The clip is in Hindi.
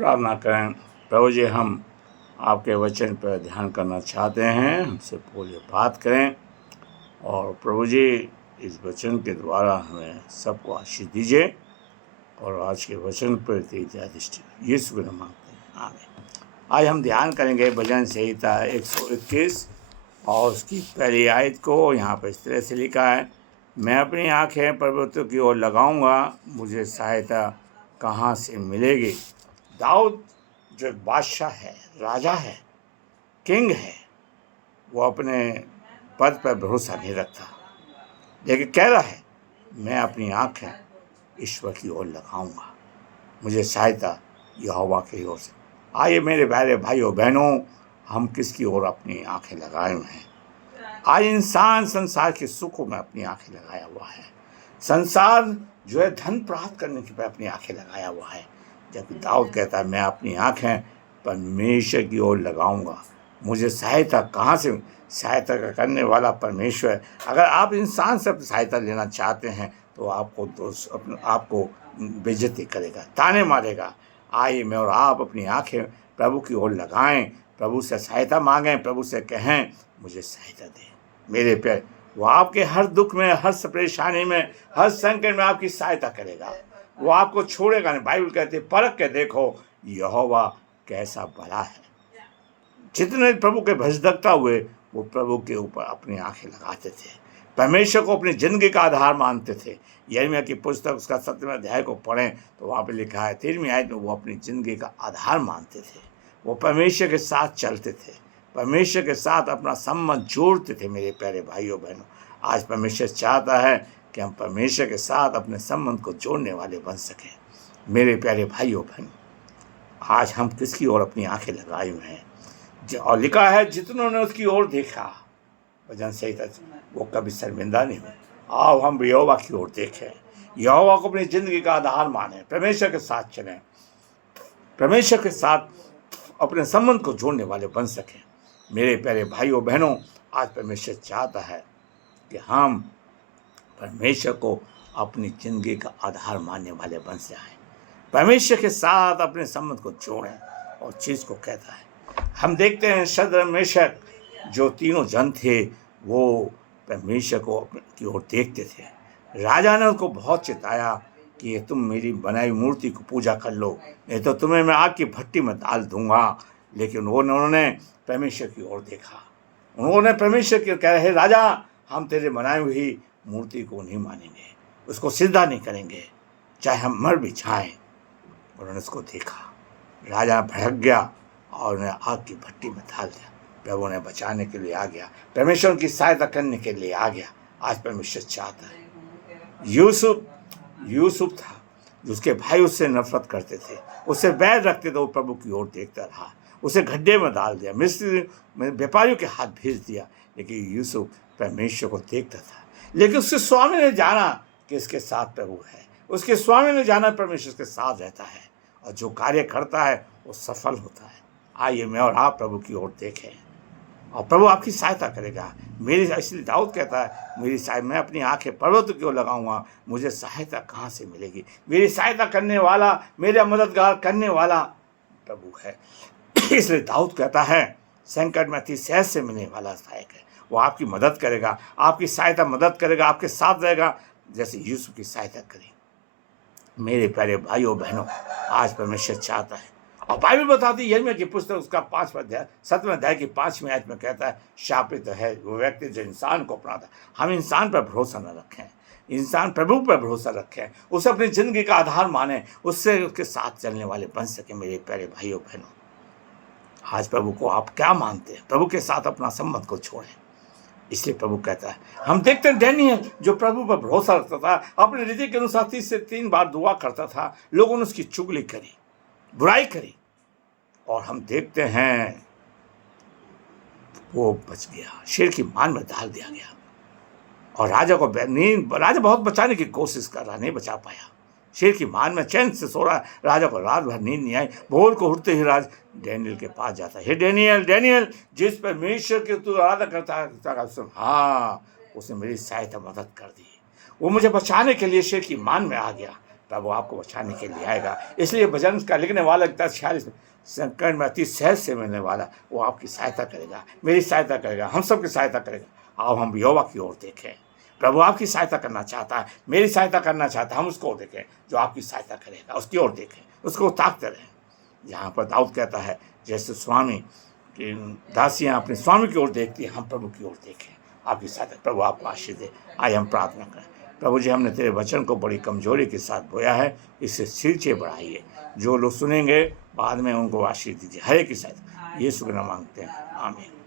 प्रार्थना करें। प्रभु जी, हम आपके वचन पर ध्यान करना चाहते हैं, हमसे बोलिए, बात करें। और प्रभु जी, इस वचन के द्वारा हमें सबको आशीष दीजिए और आज के वचन पर दया दृष्टि यीशु के नाम मांगते हैं, आमीन। आज हम ध्यान करेंगे भजन संहिता 121 और उसकी पहली आयत को। यहाँ पर इस तरह से लिखा है, मैं अपनी आँखें पर्वतों की ओर लगाऊंगा, मुझे सहायता कहाँ से मिलेगी। दाऊद जो एक बादशाह है, राजा है, किंग है, वो अपने पद पर भरोसा नहीं रखता, लेकिन कह रहा है मैं अपनी आँखें ईश्वर की ओर लगाऊंगा, मुझे सहायता यहोवा की ओर से। आइए मेरे प्यारे भाइयों बहनों, हम किसकी ओर अपनी आँखें लगाए हुए हैं? आज इंसान संसार के सुखों में अपनी आँखें लगाया हुआ है। संसार जो है धन प्राप्त करने के पे अपनी आँखें लगाया हुआ है, जबकि दाऊद कहता है मैं अपनी आँखें परमेश्वर की ओर लगाऊंगा, मुझे सहायता कहाँ से। सहायता करने वाला परमेश्वर। अगर आप इंसान से सहायता लेना चाहते हैं तो आपको बेइज्जती करेगा, ताने मारेगा। आइए मैं और आप अपनी आँखें प्रभु की ओर लगाएं, प्रभु से सहायता मांगें, प्रभु से कहें मुझे सहायता दे मेरे प्यारे। वो आपके हर दुख में, हर परेशानी में, हर संकट में आपकी सहायता करेगा, वो आपको छोड़ेगा नहीं। बाइबल कहती है परख के देखो यहोवा कैसा भला है। जितने प्रभु के भजदक्ता हुए वो प्रभु के ऊपर अपनी आंखें लगाते थे, परमेश्वर को अपनी जिंदगी का आधार मानते थे। यिर्मयाह की पुस्तक उसका 7वें अध्याय को पढ़ें तो वहाँ पे लिखा है 13वीं आयत में, वो अपनी जिंदगी का आधार मानते थे, वो परमेश्वर के साथ चलते थे, परमेश्वर के साथ अपना संबंध जोड़ते थे। मेरे प्यारे भाइयों बहनों, आज परमेश्वर चाहता है कि हम परमेश्वर के साथ अपने संबंध को जोड़ने वाले बन सकें। मेरे प्यारे भाइयों बहनों, आज हम किसकी ओर अपनी आंखें लगाए हुए हैं? और लिखा है जितनों ने उसकी ओर देखा, भजन संहिता, वो कभी शर्मिंदा नहीं हुए। आओ हम यहोवा की ओर देखें, यहोवा को अपनी जिंदगी का आधार माने, परमेश्वर के साथ चलें, परमेश्वर के साथ अपने संबंध को जोड़ने वाले बन सकें। मेरे प्यारे भाइयों बहनों, आज परमेश्वर चाहता है कि हम परमेश्वर को अपनी जिंदगी का आधार मानने वाले बन से आए, परमेश्वर के साथ अपने संबंध को जोड़ें। और चीज़ को कहता है, हम देखते हैं शद्रक मेशक जो तीनों जन थे, वो परमेश्वर को की ओर देखते थे। राजा ने उनको बहुत चिताया कि तुम मेरी बनाई मूर्ति को पूजा कर लो, नहीं तो तुम्हें मैं आग की भट्टी में डाल दूंगा। लेकिन उन्होंने परमेश्वर की ओर देखा, उन्होंने परमेश्वर की कह रहे राजा, हम तेरे बनाई हुई मूर्ति को नहीं मानेंगे, उसको सिद्धा नहीं करेंगे, चाहे हम मर भी जाएं। उन्होंने उसको देखा, राजा भड़क गया और उन्हें आग की भट्टी में डाल दिया। प्रभु ने बचाने के लिए आ गया, परमेश्वर की सहायता करने के लिए आ गया। आज परमेश्वर चाहता है। यूसुफ था, उसके भाई उससे नफरत करते थे, उससे बैर रखते थे, वो प्रभु की ओर देखता रहा, उसे गड्ढे में डाल दिया, मिस्र में व्यापारियों के हाथ भेज दिया। लेकिन यूसुफ परमेश्वर को देखता था। लेकिन उसके स्वामी ने जाना कि इसके साथ प्रभु है, उसके स्वामी ने जाना परमेश्वर के साथ रहता है, और जो कार्य करता है वो सफल होता है। आइए मैं और आप प्रभु की ओर देखें और प्रभु आपकी सहायता करेगा। मेरी, इसलिए दाऊद कहता है मेरी सहायता, मैं अपनी आंखें पर्वत की ओर लगाऊंगा, मुझे सहायता कहाँ से मिलेगी। मेरी सहायता करने वाला, मेरा मददगार करने वाला प्रभु है। इसलिए दाऊद कहता है संकट में अति सहज से मिलने वाला सहायक है, वो आपकी मदद करेगा, आपकी सहायता मदद करेगा, आपके साथ रहेगा, जैसे यूसुफ की सहायता करी। मेरे प्यारे भाइयों बहनों, आज परमेश्वर चाहता है, और बाइबल बताती है, यिर्मयाह की पुस्तक उसका 5वां अध्याय 7वें अध्याय की 5वीं आयत में कहता है, शापित है वो व्यक्ति जो इंसान को अपनाता है। हम इंसान पर भरोसा न रखें, इंसान प्रभु पर भरोसा रखें, उसे अपनी जिंदगी का आधार माने, उससे उसके साथ चलने वाले बन सके। मेरे प्यारे भाइयों बहनों, आज प्रभु को आप क्या मानते हैं? प्रभु के साथ अपना संबंध को छोड़ें। इसलिए प्रभु कहता है, हम देखते हैं डैनियल जो प्रभु पर भरोसा रखता था, अपने रीति के अनुसार 30 से 3 बार दुआ करता था, लोगों ने उसकी चुगली करी, बुराई करी, और हम देखते हैं वो बच गया, शेर की मान में डाल दिया गया। और राजा को राजा बहुत बचाने की कोशिश कर रहा, नहीं बचा पाया। शेर की मान में चैन से सो रहा है, राजा को रात भर नींद नहीं आई। भोर को उठते ही राज डैनियल के पास जाता है, हे डैनियल, डैनियल जिस परमेश्वर के तू आराधना करता है, हाँ उसने मेरी सहायता मदद कर दी, वो मुझे बचाने के लिए शेर की मान में आ गया। प्रभु आपको बचाने के लिए आएगा। इसलिए भजन का लिखने वाला 46 संकट में अति सहज से मिलने वाला, वो आपकी सहायता करेगा, मेरी सहायता करेगा, हम सबकी सहायता करेगा। आओ हम यहोवा की ओर देखें। प्रभु आपकी सहायता करना चाहता है, मेरी सहायता करना चाहता है। हम उसको देखें जो आपकी सहायता करेगा, उसकी ओर देखें, उसको ताकते रहें। यहाँ पर दाऊद कहता है, जैसे स्वामी की दासियाँ अपने स्वामी की ओर देखती हैं, हम प्रभु की ओर देखें, आपकी सहायता। प्रभु आपको आशीष दे। आइए हम प्रार्थना करें। प्रभु जी, हमने तेरे वचन को बड़ी कमजोरी के साथ बोया है, इससे सिरचे बढ़ाइए। जो लोग सुनेंगे बाद में उनको आशीष दीजिए। हर एक की सहायता यीशु के नाम मांगते हैं, आमीन।